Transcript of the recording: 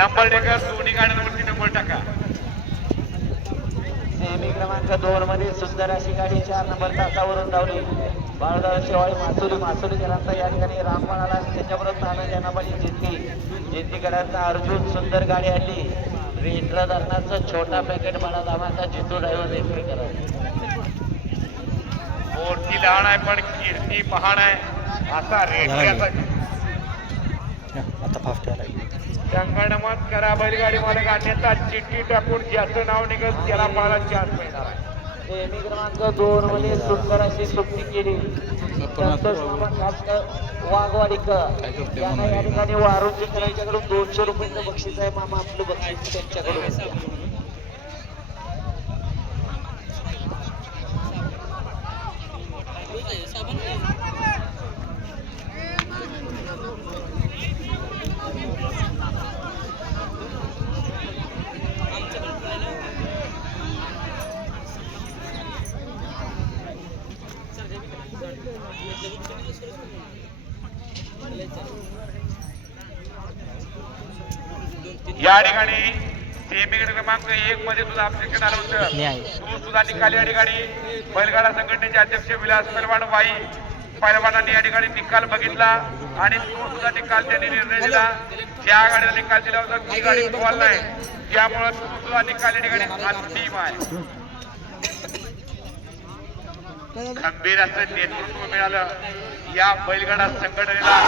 Number taker दोन्ही गाड्यांवरती number टाका. Semi क्रमांक दोन मध्ये सुंदर अशी गाडी चार नंबर तासावरून धावली. बाळगाव शेवाळी मासुरी मासुरीकरांचा या ठिकाणी रामपाळाला त्याच्याबरोबर नाना जनाबाई जिंती जिंतीकरांचा अर्जुन सुंदर गाडी आणली. रेट्र धरणाचं छोटा पॅकेट मला दामाचा जितू ड्रायव्हर रेफरी करा. मूर्ती लहान आहे पण कीर्ती महान आहे. असा रेट याचा आता फास्ट यायला संगणमत करा बैलगाडी मालक अन्यथा चिठ्ठी टाकून ज्याचं नाव निघत त्याला मला चान्स मिळणार आहे सेमी क्रमांक दोन मध्ये सुंदर अशी सुट्टी केली. वाघवाडीकर. या ठिकाणी वारून चित्रांच्याकडून दोनशे रुपयाचं बक्षीस आहे. मामा आपलं बक्षीस त्यांच्याकडून. या ठिकाणी सेमी क्रमांक एक मध्ये तुझं ऑब्जेक्शन आलं होतं. तू सुद्धा निकाल या ठिकाणी. बैलगाडा संघटनेचे अध्यक्ष विलास पैलवान वाई पैलवानांनी या ठिकाणी निकाल बघितला आणि तो सुद्धा निकाल त्यांनी निर्णय दिला. ज्या गाडीला निकाल दिला होता ती गाडी बॉल नाही त्यामुळे तू सुद्धा निकाल या ठिकाणी अंतिम आहे. खंबीर असं नेतृत्व मिळालं या बैलगाडा संघटनेला.